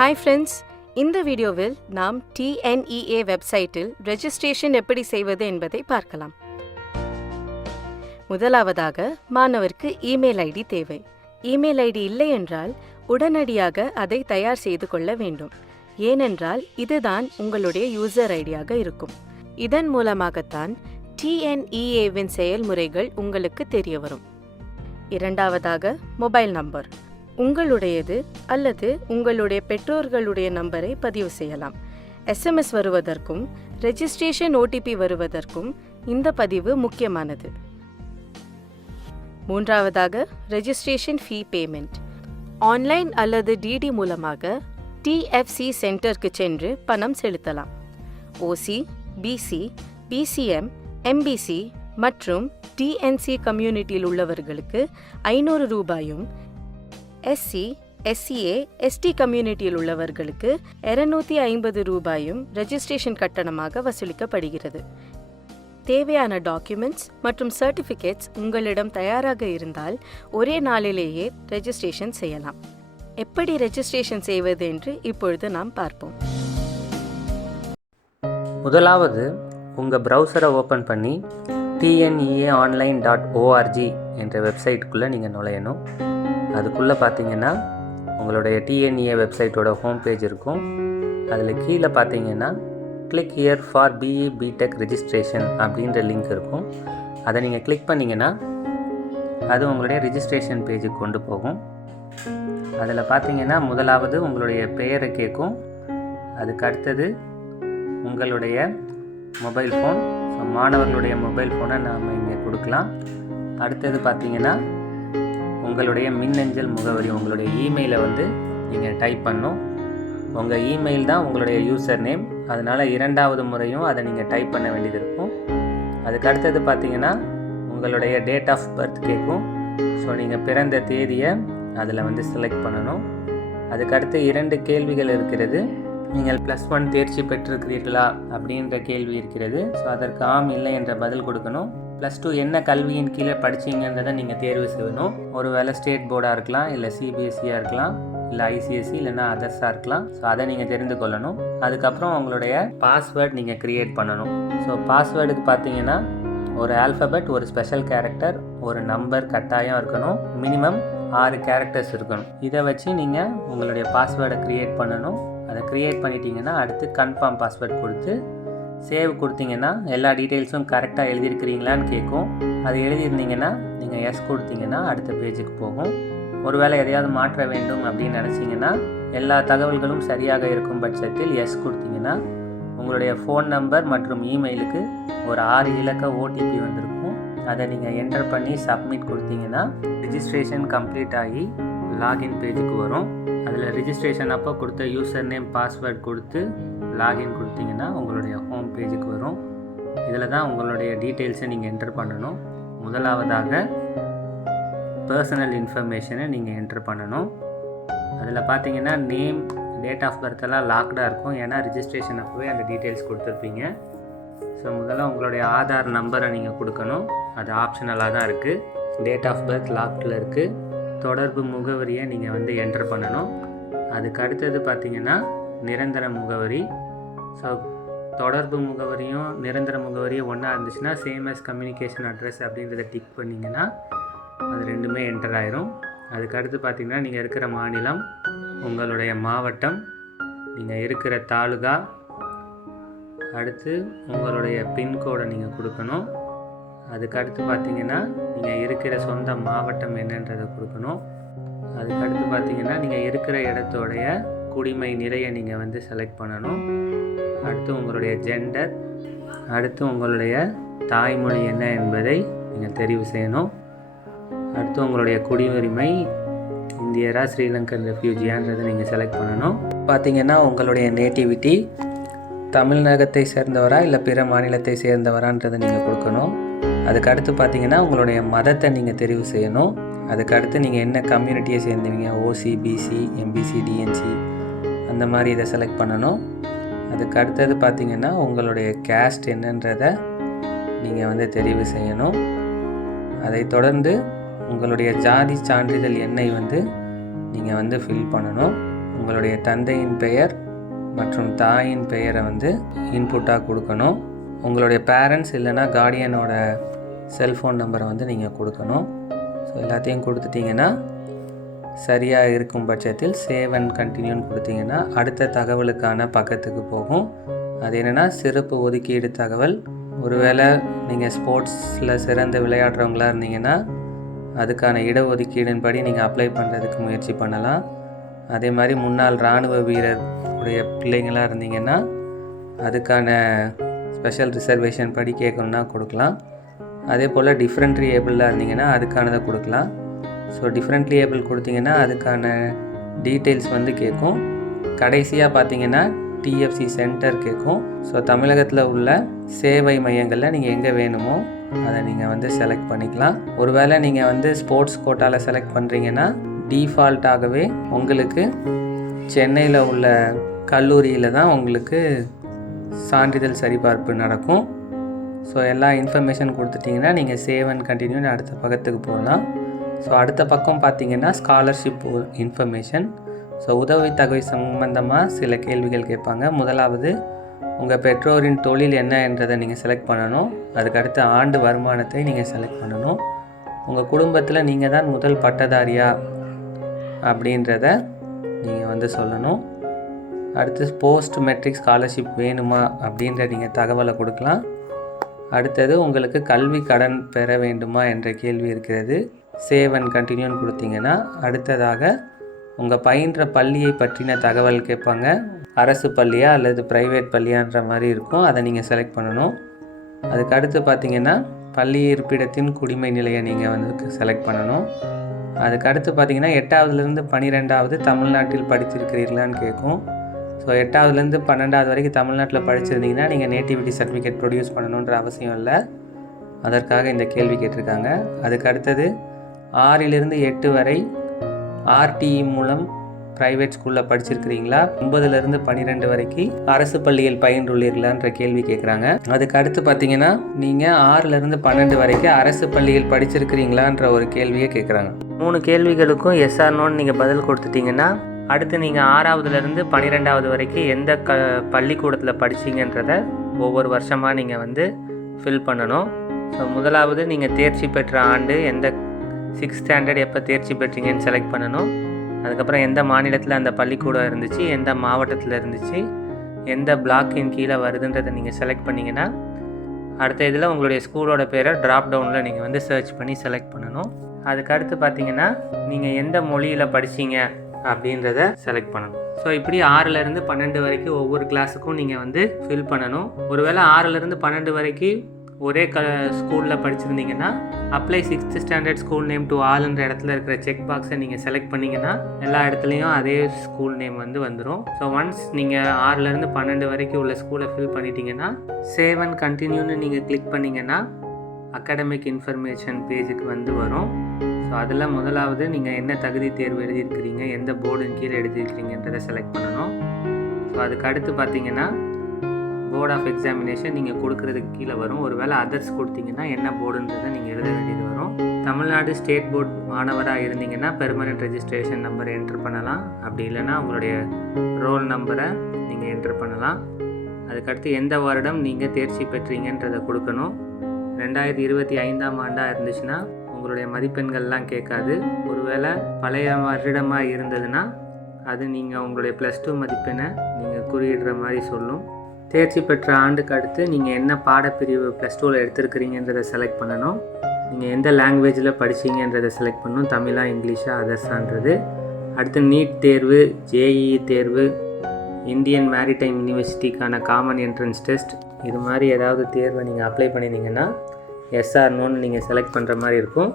Hi friends, இந்த வீடியோவில் நாம் TNEA வெப்சைட்டில் ரெஜிஸ்ட்ரேஷன் எப்படி செய்வது என்பதை பார்க்கலாம். முதலாவதாக மாணவருக்கு இமெயில் ஐடி தேவை. இமெயில் ஐடி இல்லை என்றால் உடனடியாக அதை தயார் செய்து கொள்ள வேண்டும். ஏனென்றால் இதுதான் உங்களுடைய யூசர் ஐடியாக இருக்கும். இதன் மூலமாகத்தான் TNEAவின் செயல்முறைகள் உங்களுக்கு தெரிய வரும். இரண்டாவதாக மொபைல் நம்பர். உங்களுடையது அல்லது உங்களுடைய பெற்றோர்களுடைய நம்பரை பதிவு செய்யலாம். SMS வருவதற்கும் ரெஜிஸ்ட்ரேஷன் OTP வருவதற்கும் இந்த பதிவு முக்கியமானது. மூன்றாவதாக ரெஜிஸ்ட்ரேஷன் ஃபீ பேமெண்ட். ஆன்லைன் அல்லது DD மூலமாக TFC சென்டருக்கு சென்று பணம் செலுத்தலாம். OC, BC, BCM, MBC மற்றும் TNC கம்யூனிட்டியில் உள்ளவர்களுக்கு 500 ரூபாயும், SC, SCA, ST கம்யூனிட்டியில் உள்ளவர்களுக்கு 250 ரூபாயும் ரெஜிஸ்ட்ரேஷன் கட்டணமாக வசூலிக்கப்படுகிறது. தேவையான டாக்குமெண்ட்ஸ் மற்றும் சர்டிஃபிகேட்ஸ் உங்களிடம் தயாராக இருந்தால் ஒரே நாளிலேயே ரெஜிஸ்ட்ரேஷன் செய்யலாம். எப்படி ரெஜிஸ்ட்ரேஷன் செய்வது என்று இப்பொழுது நாம் பார்ப்போம். முதலாவது உங்கள் ப்ரௌசரை ஓப்பன் பண்ணி TNEAonline.org என்ற வெப்சைட்டுக்குள்ளே நீங்கள் நுழையணும். அதுக்குள்ளே பார்த்தீங்கன்னா உங்களுடைய TNEA வெப்சைட்டோட ஹோம் பேஜ் இருக்கும். அதில் கீழே பார்த்தீங்கன்னா click here for BE BTech registration அப்படின்ற லிங்க் இருக்கும். அதை நீங்கள் கிளிக் பண்ணிங்கன்னா அது உங்களுடைய ரெஜிஸ்ட்ரேஷன் பேஜுக்கு கொண்டு போகும். அதில் பார்த்தீங்கன்னா முதலாவது உங்களுடைய பெயரை கேட்கும். அதுக்கு அடுத்தது உங்களுடைய மொபைல் ஃபோன். ஸோ மாணவர்களுடைய மொபைல் ஃபோனை நாம் இங்கே கொடுக்கலாம். அடுத்தது பார்த்தீங்கன்னா உங்களுடைய மின்னஞ்சல் முகவரி, உங்களுடைய இமெயிலை நீங்கள் டைப் பண்ணணும். உங்கள் இமெயில் தான் உங்களுடைய யூசர் நேம், அதனால் இரண்டாவது முறையும் அதை நீங்கள் டைப் பண்ண வேண்டியது இருக்கும். அதுக்கு அடுத்தது பார்த்தீங்கன்னா உங்களுடைய டேட் ஆஃப் பர்த் கேட்கும். ஸோ நீங்கள் பிறந்த தேதியை அதில் செலக்ட் பண்ணணும். அதுக்கடுத்து 2 கேள்விகள் இருக்கிறது. நீங்கள் +1 தேர்ச்சி பெற்றிருக்கிறீர்களா அப்படின்ற கேள்வி இருக்கிறது. ஸோ அதற்கு ஆம் இல்லை என்ற பதில் கொடுக்கணும். +2 என்ன கல்வியின் கீழே படிச்சிங்கன்றதை நீங்கள் தேர்வு செய்யணும். ஒருவேளை ஸ்டேட் போர்டாக இருக்கலாம், இல்லை CBSEயாக இருக்கலாம், இல்லை ICSE, இல்லைன்னா அதர்ஸாக இருக்கலாம். ஸோ அதை நீங்கள் தெரிந்து கொள்ளணும். அதுக்கப்புறம் உங்களுடைய பாஸ்வேர்ட் நீங்கள் க்ரியேட் பண்ணணும். ஸோ பாஸ்வேர்டுக்கு பார்த்தீங்கன்னா ஒரு ஆல்ஃபபெட், ஒரு ஸ்பெஷல் கேரக்டர், ஒரு நம்பர் கட்டாயம் இருக்கணும். மினிமம் 6 கேரக்டர்ஸ் இருக்கணும். இதை வச்சு நீங்கள் உங்களுடைய பாஸ்வேர்டை க்ரியேட் பண்ணணும். அதை க்ரியேட் பண்ணிட்டீங்கன்னா அடுத்து கன்ஃபார்ம் பாஸ்வேர்ட் கொடுத்து சேவ் கொடுத்தீங்கன்னா எல்லா டீட்டெயில்ஸும் கரெக்டாக எழுதியிருக்கிறீங்களான்னு கேட்கும். அது எழுதியிருந்தீங்கன்னா நீங்கள் எஸ் கொடுத்தீங்கன்னா அடுத்த பேஜுக்கு போகும். ஒருவேளை எதையாவது மாற்ற வேண்டும் அப்படின்னு நினச்சிங்கன்னா எல்லா தகவல்களும் சரியாக இருக்கும் பட்சத்தில் எஸ் கொடுத்தீங்கன்னா உங்களுடைய ஃபோன் நம்பர் மற்றும் இமெயிலுக்கு ஒரு 6 இலக்க OTP வந்திருக்கும். அதை நீங்கள் என்டர் பண்ணி சப்மிட் கொடுத்தீங்கன்னா ரெஜிஸ்ட்ரேஷன் கம்ப்ளீட் ஆகி லாகின் பேஜுக்கு வரும். அதில் ரெஜிஸ்ட்ரேஷன் அப்போ கொடுத்த யூசர் நேம் பாஸ்வேர்ட் கொடுத்து லாகின் கொடுத்தீங்கன்னா உங்களுடைய ஹோம் பேஜுக்கு வரும். இதில் தான் உங்களுடைய டீட்டெயில்ஸை நீங்கள் என்டர் பண்ணணும். முதலாவதாக பர்சனல் இன்ஃபர்மேஷனை நீங்கள் என்டர் பண்ணணும். அதில் பார்த்தீங்கன்னா நேம், டேட் ஆஃப் பர்த்தெல்லாம் லாக்டாக இருக்கும். ஏன்னா ரெஜிஸ்ட்ரேஷன் அப்போவே அந்த டீட்டெயில்ஸ் கொடுத்துருப்பீங்க. ஸோ முதல்ல உங்களுடைய ஆதார் நம்பரை நீங்கள் கொடுக்கணும். அது ஆப்ஷனலாக தான் இருக்குது. டேட் ஆஃப் பர்த் லாக்டில் இருக்குது. தொடர்பு முகவரியை நீங்கள் என்டர் பண்ணணும். அதுக்கு அடுத்தது பார்த்தீங்கன்னா நிரந்தர முகவரி. ஸோ தொடர்பு முகவரியும் நிரந்தர முகவரியும் ஒன்றா இருந்துச்சுன்னா சேம் as கம்யூனிகேஷன் அட்ரஸ் அப்படின்றத டிக் பண்ணிங்கன்னா அது ரெண்டுமே என்டர் ஆயிரும். அதுக்கு அடுத்து பார்த்தீங்கன்னா நீங்கள் இருக்கிற மாநிலம், உங்களுடைய மாவட்டம், நீங்கள் இருக்கிற தாலுகா, அடுத்து உங்களுடைய பின்கோடை நீங்கள் கொடுக்கணும். அதுக்கு அடுத்து பார்த்தீங்கன்னா நீங்கள் இருக்கிற சொந்த மாவட்டம் என்னன்றதை கொடுக்கணும். அதுக்கடுத்து பார்த்தீங்கன்னா நீங்கள் இருக்கிற இடத்தோடைய குடிமை நிறைய நீங்கள் செலக்ட் பண்ணணும். அடுத்து உங்களுடைய ஜெண்டர், அடுத்து உங்களுடைய தாய்மொழி என்ன என்பதை நீங்கள் தெரிவு செய்யணும். அடுத்து உங்களுடைய குடியுரிமை இந்தியரா, ஸ்ரீலங்கன் ரெஃப்யூஜியான்றதை நீங்கள் செலக்ட் பண்ணணும். பார்த்தீங்கன்னா உங்களுடைய நேட்டிவிட்டி தமிழகத்தை சேர்ந்தவரா இல்லை பிற மாநிலத்தை சேர்ந்தவரான்றதை நீங்கள் கொடுக்கணும். அதுக்கடுத்து பார்த்தீங்கன்னா உங்களுடைய மதத்தை நீங்கள் தெரிவு செய்யணும். அதுக்கடுத்து நீங்கள் என்ன கம்யூனிட்டியை சேர்ந்தவங்க, OC, BC, MBC, DNC அந்த மாதிரி இதை செலக்ட் பண்ணணும். அதுக்கு அடுத்தது பார்த்தீங்கன்னா உங்களுடைய கேஸ்ட் என்னன்றதை நீங்கள் தெரிவு செய்யணும். அதை தொடர்ந்து உங்களுடைய ஜாதி சான்றிதழ் எண்ணை நீங்கள் ஃபில் பண்ணணும். உங்களுடைய தந்தையின் பெயர் மற்றும் தாயின் பெயரை வந்து இன்புட்டாக கொடுக்கணும். உங்களுடைய பேரண்ட்ஸ் இல்லைனா கார்டியனோட செல்ஃபோன் நம்பரை வந்து நீங்கள் கொடுக்கணும். ஸோ எல்லாத்தையும் கொடுத்துட்டிங்கன்னா சரியாக இருக்கும் பட்சத்தில் சேவ் அண்ட் கண்டினியூன்னு கொடுத்தீங்கன்னா அடுத்த தகவலுக்கான பக்கத்துக்கு போகும். அது என்னென்னா சிறப்பு ஒதுக்கீடு தகவல். ஒருவேளை நீங்கள் ஸ்போர்ட்ஸில் சிறந்த விளையாடுறவங்களாக இருந்தீங்கன்னா அதுக்கான இடஒதுக்கீடின் படி நீங்கள் அப்ளை பண்ணுறதுக்கு முயற்சி பண்ணலாம். அதே மாதிரி முன்னாள் இராணுவ வீரர் உடைய பிள்ளைங்களாக இருந்தீங்கன்னா அதுக்கான ஸ்பெஷல் ரிசர்வேஷன் படி கேட்கணுன்னா கொடுக்கலாம். அதே போல் டிஃப்ரெண்ட்லி ஏபிளாக இருந்தீங்கன்னா அதுக்கானதை கொடுக்கலாம். ஸோ டிஃப்ரெண்ட்லி ஏபிள் கொடுத்தீங்கன்னா அதுக்கான டீட்டெயில்ஸ் வந்து கேட்கும். கடைசியாக பார்த்தீங்கன்னா டிஎஃப்சி சென்டர் கேட்கும். ஸோ தமிழகத்தில் உள்ள சேவை மையங்களில் நீங்கள் எங்கே வேணுமோ அதை நீங்கள் வந்து செலக்ட் பண்ணிக்கலாம். ஒருவேளை நீங்கள் வந்து ஸ்போர்ட்ஸ் கோட்டாவில் செலக்ட் பண்ணுறீங்கன்னா டிஃபால்ட்டாகவே உங்களுக்கு சென்னையில் உள்ள கல்லூரியில் தான் உங்களுக்கு சான்றிதழ் சரிபார்ப்பு நடக்கும். ஸோ எல்லா இன்ஃபர்மேஷன் கொடுத்துட்டிங்கன்னா நீங்கள் சேவ் அண்ட் கண்டினியூன்னு அடுத்த பக்கத்துக்கு போகலாம். ஸோ அடுத்த பக்கம் பார்த்தீங்கன்னா ஸ்காலர்ஷிப் இன்ஃபர்மேஷன். ஸோ உதவித்தொகை சம்பந்தமாக சில கேள்விகள் கேட்பாங்க. முதலாவது உங்கள் பெற்றோரின் தொழில் என்ன என்றதை நீங்கள் செலக்ட் பண்ணணும். அதுக்கடுத்து ஆண்டு வருமானத்தை நீங்கள் செலக்ட் பண்ணணும். உங்கள் குடும்பத்தில் நீங்கள் தான் முதல் பட்டதாரியா அப்படின்றத நீங்கள் வந்து சொல்லணும். அடுத்து போஸ்ட் மெட்ரிக் ஸ்காலர்ஷிப் வேணுமா அப்படின்ற நீங்கள் தகவலை கொடுக்கலாம். அடுத்தது உங்களுக்கு கல்வி கடன் பெற வேண்டுமா என்ற கேள்வி இருக்கிறது. சேவ் அண்ட் கண்டினியூன்னு கொடுத்தீங்கன்னா அடுத்ததாக உங்கள் பயின்ற பள்ளியை பற்றின தகவல் கேட்பாங்க. அரசு பள்ளியா அல்லது ப்ரைவேட் பள்ளியான்ற மாதிரி இருக்கும். அதை நீங்கள் செலக்ட் பண்ணணும். அதுக்கு அடுத்து பார்த்தீங்கன்னா பள்ளி இருப்பிடத்தின் குடிமை நிலையை நீங்கள் வந்து செலக்ட் பண்ணணும். அதுக்கு அடுத்து பார்த்தீங்கன்னா 8ஆவதுலேருந்து 12ஆவது தமிழ்நாட்டில் படிச்சிருக்கிறீர்களான்னு கேட்கும். ஸோ 8ஆவதுலேருந்து 12ஆவது வரைக்கும் தமிழ்நாட்டில் படிச்சிருந்தீங்கன்னா நீங்கள் நேட்டிவிட்டி சர்டிஃபிகேட் ப்ரொடியூஸ் பண்ணணுன்ற அவசியம் இல்லை. அதற்காக இந்த கேள்வி கேட்டிருக்காங்க. அதுக்கு அடுத்தது 6லிருந்து 8 வரை ஆர்டிஇ மூலம் ப்ரைவேட் ஸ்கூலில் படிச்சிருக்கிறீங்களா, 9லிருந்து 12 வரைக்கும் அரசு பள்ளியில் பயின்றுள்ளீர்களான்ற கேள்வி கேட்குறாங்க. அதுக்கு அடுத்து பார்த்தீங்கன்னா நீங்கள் 6லிருந்து 12 வரைக்கும் அரசு பள்ளியில் படிச்சிருக்கிறீங்களான்ற ஒரு கேள்வியை கேட்குறாங்க. 3 கேள்விகளுக்கும் எஸ் ஆர் நோன்னு நீங்கள் பதில் கொடுத்துட்டிங்கன்னா அடுத்து நீங்கள் 6ஆவதுலேருந்து 12ஆவது வரைக்கும் எந்த பள்ளிக்கூடத்தில் படிச்சிங்கன்றதை ஒவ்வொரு வருஷமாக நீங்கள் வந்து ஃபில் பண்ணணும். ஸோ முதலாவது நீங்கள் தேர்ச்சி பெற்ற ஆண்டு, எந்த 6th ஸ்டாண்டர்ட் எப்போ தேர்ச்சி பெற்றீங்கன்னு செலக்ட் பண்ணணும். அதுக்கப்புறம் எந்த மாநிலத்தில் அந்த பள்ளிக்கூடம் இருந்துச்சு, எந்த மாவட்டத்தில் இருந்துச்சு, எந்த பிளாக்கின் கீழே வருதுன்றதை நீங்கள் செலக்ட் பண்ணிங்கன்னா அடுத்த இதில் உங்களுடைய ஸ்கூலோட பேரை ட்ராப் டவுனில் நீங்கள் வந்து சர்ச் பண்ணி செலக்ட் பண்ணணும். அதுக்கடுத்து பார்த்தீங்கன்னா நீங்கள் எந்த மொழியில் படிச்சீங்க அப்படின்றத செலக்ட் பண்ணணும். ஸோ இப்படி 6லிருந்து 12 வரைக்கும் ஒவ்வொரு கிளாஸுக்கும் நீங்கள் வந்து ஃபில் பண்ணணும். ஒருவேளை 6லிருந்து 12 வரைக்கும் ஒரே ஸ்கூலில் படிச்சிருந்தீங்கன்னா apply 6th standard school name to ஆல்ன்ற இடத்துல இருக்கிற செக் பாக்ஸை நீங்கள் செலக்ட் பண்ணிங்கன்னா எல்லா இடத்துலையும் அதே ஸ்கூல் நேம் வந்து வந்துடும். ஸோ ஒன்ஸ் நீங்கள் 6லிருந்து 12 வரைக்கும் உள்ள ஸ்கூலை ஃபில் பண்ணிட்டீங்கன்னா சேவ் அண்ட் கண்டினியூன்னு நீங்கள் கிளிக் பண்ணிங்கன்னா அகாடமிக் இன்ஃபர்மேஷன் பேஜுக்கு வந்து வரும். ஸோ அதில் முதலாவது நீங்கள் என்ன தகுதி தேர்வு எழுதியிருக்கிறீங்க, எந்த போர்டின் கீழே எழுதியிருக்கிறீங்கன்றதை செலக்ட் பண்ணணும். ஸோ அதுக்கு அடுத்து பார்த்தீங்கன்னா போர்ட் ஆஃப் எக்ஸாமினேஷன் நீங்கள் கொடுக்குறதுக்கு கீழே வரும். ஒருவேளை அதர்ஸ் கொடுத்தீங்கன்னா என்ன போர்டுன்றதை நீங்கள் எழுத வேண்டியது வரும். தமிழ்நாடு ஸ்டேட் போர்ட் மாணவராக இருந்தீங்கன்னா பெர்மனெண்ட் ரெஜிஸ்ட்ரேஷன் நம்பரை என்ட்ரு பண்ணலாம். அப்படி இல்லைன்னா உங்களுடைய ரோல் நம்பரை நீங்கள் என்ட்ரு பண்ணலாம். அதுக்கடுத்து எந்த வருடம் நீங்கள் தேர்ச்சி பெற்றீங்கன்றதை கொடுக்கணும். 2025ஆம் ஆண்டாக இருந்துச்சுன்னா உங்களுடைய மதிப்பெண்கள்லாம் கேட்காது. ஒருவேளை பழைய வருடமாக இருந்ததுன்னா அது நீங்கள் உங்களுடைய +2 மதிப்பெண்ணை நீங்கள் குறியிடுற மாதிரி சொல்லும். தேர்ச்சி பெற்ற ஆண்டுக்கு அடுத்து நீங்கள் என்ன பாடப்பிரிவு +2ல் எடுத்துருக்கிறீங்கன்றதை செலக்ட் பண்ணணும். நீங்கள் எந்த லாங்குவேஜில் படிச்சீங்கன்றதை செலக்ட் பண்ணணும், தமிழா இங்கிலீஷா அதர்ஸான்றது. அடுத்து நீட் தேர்வு, ஜேஇஇ தேர்வு, இந்தியன் மேரிடைம் யூனிவர்சிட்டிக்கான காமன் என்ட்ரன்ஸ் டெஸ்ட், இது மாதிரி ஏதாவது தேர்வை நீங்கள் அப்ளை பண்ணியிருந்தீங்கன்னா எஸ்ஆர் நோன்னு நீங்கள் செலக்ட் பண்ணுற மாதிரி இருக்கும்.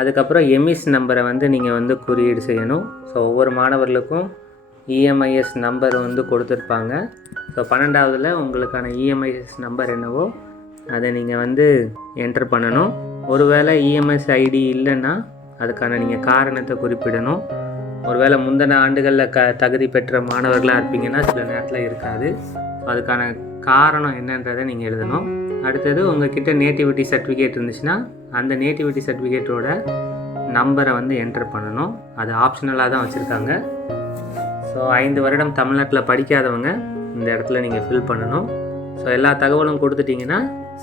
அதுக்கப்புறம் எம்இஸ் நம்பரை வந்து நீங்கள் வந்து குறியீடு செய்யணும். ஸோ ஒவ்வொரு மாணவர்களுக்கும் இஎம்ஐஎஸ் நம்பர் வந்து கொடுத்துருப்பாங்க. ஸோ 12ஆவதில் உங்களுக்கான இஎம்ஐஎஸ் நம்பர் என்னவோ அதை நீங்கள் வந்து என்ட்ரு பண்ணணும். ஒருவேளை இஎம்எஸ் ஐடி இல்லைன்னா அதுக்கான நீங்கள் காரணத்தை குறிப்பிடணும். ஒருவேளை முந்தின ஆண்டுகளில் தகுதி பெற்ற மாணவர்களாக இருப்பீங்கன்னா சில நேரத்தில் இருக்காது. அதுக்கான காரணம் என்னன்றதை நீங்கள் எழுதணும். அடுத்தது உங்கள்கிட்ட நேட்டிவிட்டி சர்டிஃபிகேட் இருந்துச்சுன்னா அந்த நேட்டிவிட்டி சர்டிஃபிகேட்டோட நம்பரை வந்து என்ட்ரு பண்ணணும். அது ஆப்ஷனலாக தான் வச்சுருக்காங்க. ஸோ 5 வருடம் தமிழ்நாட்டில் படிக்காதவங்க இந்த இடத்துல நீங்கள் ஃபில் பண்ணணும். ஸோ எல்லா தகவலும் கொடுத்துட்டிங்கன்னா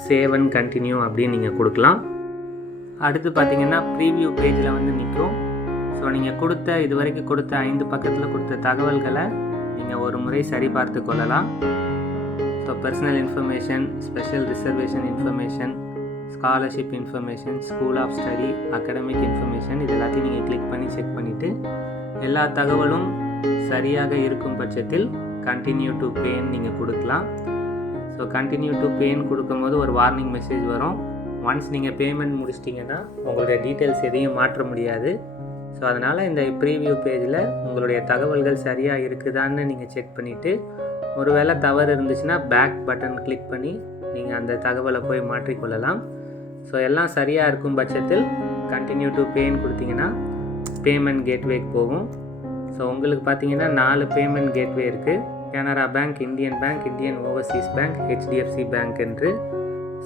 சேவ் அண்ட் கண்டினியூ அப்படின்னு நீங்கள் கொடுக்கலாம். அடுத்து பார்த்தீங்கன்னா ப்ரீவியூ பேஜில் வந்து நிற்கும். ஸோ நீங்கள் இது வரைக்கும் கொடுத்த 5 பக்கத்தில் கொடுத்த தகவல்களை நீங்கள் ஒரு முறை சரிபார்த்து கொள்ளலாம். So personal information, special reservation information, scholarship information, school of study, academic information, இது எல்லாத்தையும் நீங்கள் கிளிக் பண்ணி செக் பண்ணிவிட்டு எல்லா தகவலும் சரியாக இருக்கும் பட்சத்தில் கண்டினியூ டு பேன்னு நீங்கள் கொடுக்கலாம். ஸோ கண்டினியூ டு பேன்னு கொடுக்கும்போது ஒரு வார்னிங் மெசேஜ் வரும். ஒன்ஸ் நீங்கள் பேமெண்ட் முடிச்சிட்டிங்கன்னா உங்களுடைய டீட்டெயில்ஸ் எதையும் மாற்ற முடியாது. ஸோ அதனால் இந்த ப்ரீவியூ பேஜில் உங்களுடைய தகவல்கள் சரியாக இருக்குதான்னு நீங்கள் செக் பண்ணிவிட்டு ஒருவேளை தவறு இருந்துச்சுன்னா பேக் பட்டன் கிளிக் பண்ணி நீங்கள் அந்த தகவலை போய் மாற்றிக்கொள்ளலாம். ஸோ எல்லாம் சரியாக இருக்கும் பட்சத்தில் கண்டினியூ டு பேன்னு கொடுத்தீங்கன்னா பேமெண்ட் கேட்வேக்கு போகும். ஸோ உங்களுக்கு பார்த்தீங்கன்னா 4 பேமெண்ட் கேட்வே இருக்குது. Canara bank, Indian bank, Indian Overseas bank, HDFC bank என்று.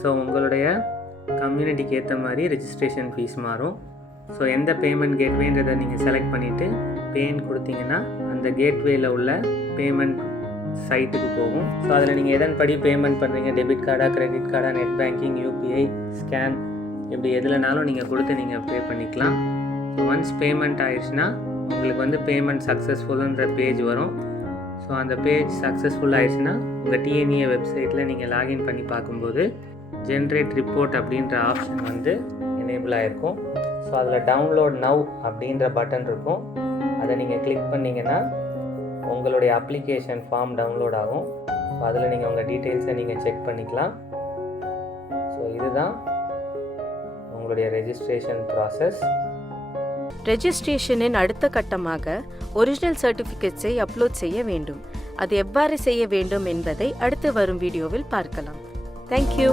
ஸோ உங்களுடைய கம்யூனிட்டிக்கு ஏற்ற மாதிரி ரெஜிஸ்ட்ரேஷன் ஃபீஸ் மாறும். ஸோ எந்த பேமெண்ட் கேட்வேன்றதை நீங்கள் செலக்ட் பண்ணிவிட்டு பேன்னு கொடுத்தீங்கன்னா அந்த கேட்வேயில் உள்ள பேமெண்ட் சைட்டுக்கு போகும். ஸோ அதில் நீங்கள் எதன்படி பேமெண்ட் பண்ணுறீங்க, டெபிட் கார்டா, கிரெடிட் கார்டா, நெட் பேங்கிங், UPI, ஸ்கேன், இப்படி எதுலனாலும் நீங்கள் கொடுத்து நீங்கள் பே பண்ணிக்கலாம். ஸோ ஒன்ஸ் பேமெண்ட் ஆயிடுச்சுன்னா உங்களுக்கு வந்து பேமெண்ட் சக்ஸஸ்ஃபுல்லுன்ற பேஜ் வரும். ஸோ அந்த பேஜ் சக்ஸஸ்ஃபுல் ஆயிடுச்சுன்னா உங்கள் TNEA வெப்சைட்டில் நீங்கள் லாகின் பண்ணி பார்க்கும்போது ஜென்ரேட் ரிப்போர்ட் அப்படின்ற ஆப்ஷன் வந்து எனேபிள் ஆகிருக்கும். ஸோ அதில் டவுன்லோட் நவ் அப்படின்ற பட்டன் இருக்கும். அதை நீங்கள் கிளிக் பண்ணிங்கன்னா உங்களுடைய அப்ளிகேஷன் ஃபார்ம் டவுன்லோட் ஆகும். ஸோ அதில் நீங்கள் உங்கள் டீட்டெயில்ஸை நீங்கள் செக் பண்ணிக்கலாம். ஸோ இதுதான் உங்களுடைய ரெஜிஸ்ட்ரேஷன் ப்ராசஸ். ரெஜிஸ்ட்ரேஷனின் அடுத்த கட்டமாக ஒரிஜினல் சர்டிஃபிகேட்ஸை அப்லோட் செய்ய வேண்டும். அது எவ்வாறு செய்ய வேண்டும் என்பதை அடுத்து வரும் வீடியோவில் பார்க்கலாம். தேங்க்யூ.